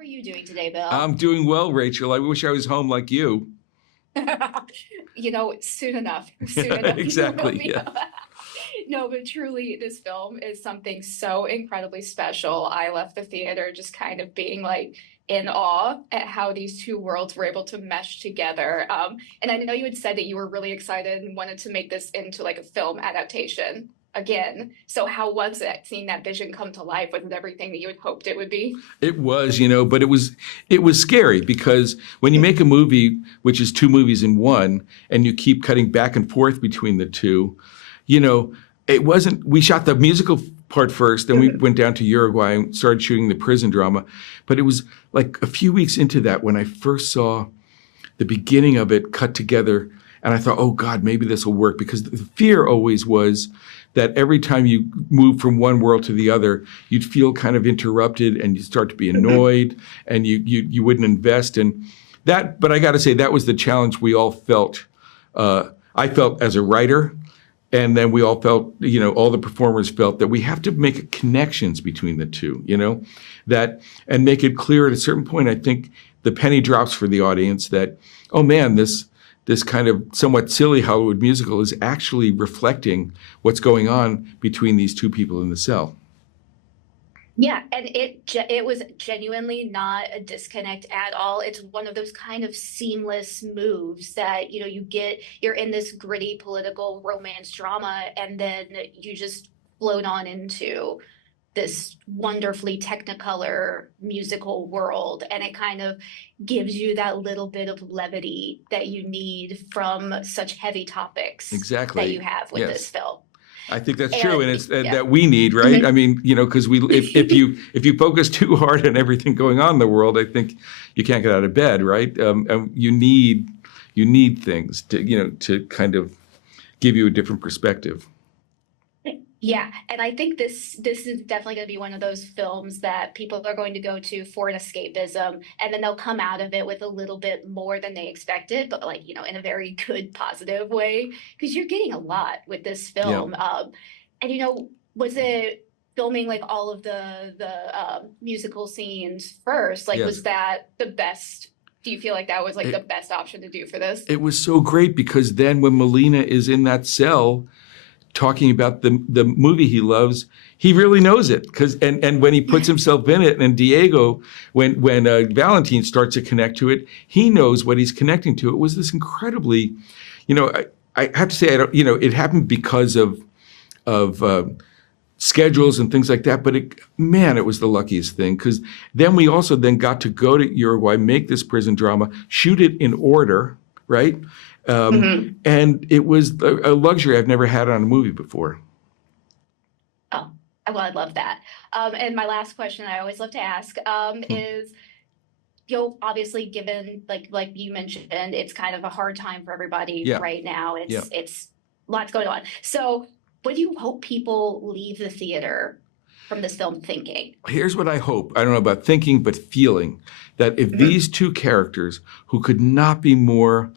are you doing today, Bill? I'm doing well, Rachel. I wish I was home like you. Soon enough. Soon enough. Exactly. Yeah. No, but truly, this film is something so incredibly special. I left the theater just kind of being like in awe at how these two worlds were able to mesh together. And I know you had said that you were really excited and wanted to make this into like a film adaptation again. So how was it seeing that vision come to life? Was it everything that you had hoped it would be? It was, but it was scary because when you make a movie, which is two movies in one, and you keep cutting back and forth between the two, it wasn't, we shot the musical part first, then we went down to Uruguay and started shooting the prison drama. But it was like a few weeks into that when I first saw the beginning of it cut together, and I thought, oh God, maybe this will work, because the fear always was that every time you move from one world to the other, you'd feel kind of interrupted and you'd start to be annoyed and you wouldn't invest in that. But I got to say, that was the challenge we all felt. I felt as a writer, and then we all felt, all the performers felt that we have to make connections between the two, and make it clear at a certain point. I think the penny drops for the audience that, oh man, this kind of somewhat silly Hollywood musical is actually reflecting what's going on between these two people in the cell. Yeah, and it was genuinely not a disconnect at all. It's one of those kind of seamless moves that, you're in this gritty political romance drama, and then you just float on into this wonderfully Technicolor musical world, and it kind of gives you that little bit of levity that you need from such heavy topics exactly that you have with this film. I think that's true, and it's that we need, right? I mean, because if you focus too hard on everything going on in the world, I think you can't get out of bed, right? You need things to kind of give you a different perspective. Yeah, and I think this is definitely going to be one of those films that people are going to go to for an escapism, and then they'll come out of it with a little bit more than they expected, but in a very good, positive way, because you're getting a lot with this film. Yeah. And was it filming like all of the musical scenes first? Like, yes. Was that the best? Do you feel like that was like the best option to do for this? It was so great, because then when Molina is in that cell talking about the movie he loves, he really knows it, and when he puts himself in it, and Diego, when Valentín starts to connect to it, he knows what he's connecting to. It was this incredibly, I have to say, it happened because of schedules and things like that, but it was the luckiest thing, because then we also got to go to Uruguay, make this prison drama, shoot it in order, right? And it was a luxury I've never had on a movie before. Oh, well, I love that. And my last question I always love to ask is, obviously, given like you mentioned, it's kind of a hard time for everybody right now. It's lots going on. So what do you hope people leave the theater from this film thinking? Here's what I hope. I don't know about thinking, but feeling that if these two characters, who could not be more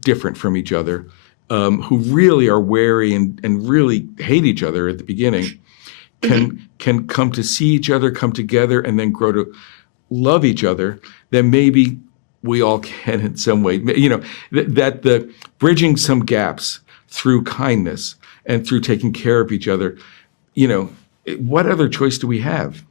different from each other, who really are wary and really hate each other at the beginning, can come to see each other, come together, and then grow to love each other, then maybe we all can in some way. That the bridging some gaps through kindness and through taking care of each other, what other choice do we have?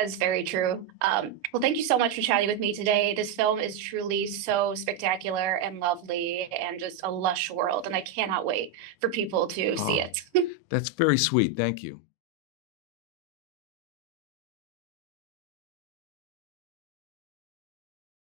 That's very true. Well, thank you so much for chatting with me today. This film is truly so spectacular and lovely and just a lush world, and I cannot wait for people to see it. That's very sweet. Thank you.